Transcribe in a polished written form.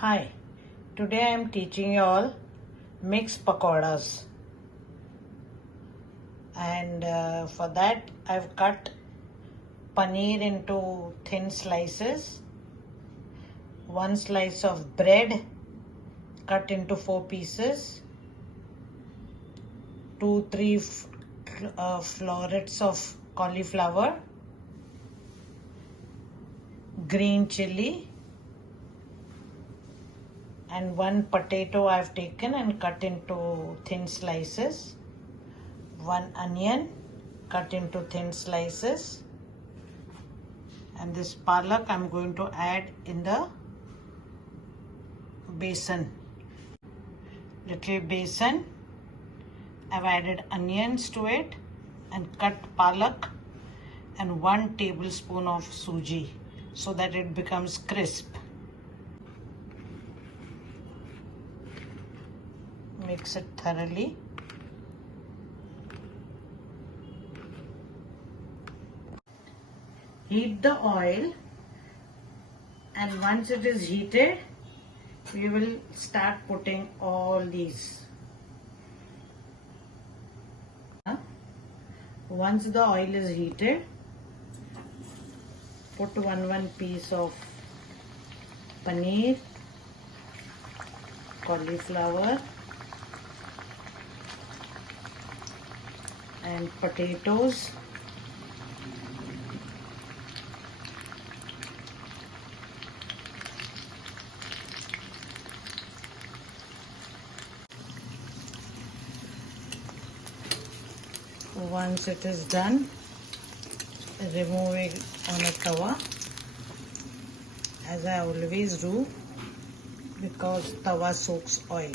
Hi, today I am teaching you all mixed pakodas, and for that I've cut paneer into thin slices, one slice of bread cut into 4 pieces, 2-3 florets of cauliflower, green chili, and 1 potato I've taken and cut into thin slices, 1 onion cut into thin slices, and this palak I'm going to add in the besan. Little besan, I've added onions to it and cut palak and 1 tablespoon of suji so that it becomes crisp. Mix it thoroughly. Heat the oil, and once it is heated, we will start putting all these. Once the oil is heated, put one piece of paneer, cauliflower, and potatoes. Once it is done, remove it on a tawa, as I always do, because tawa soaks oil.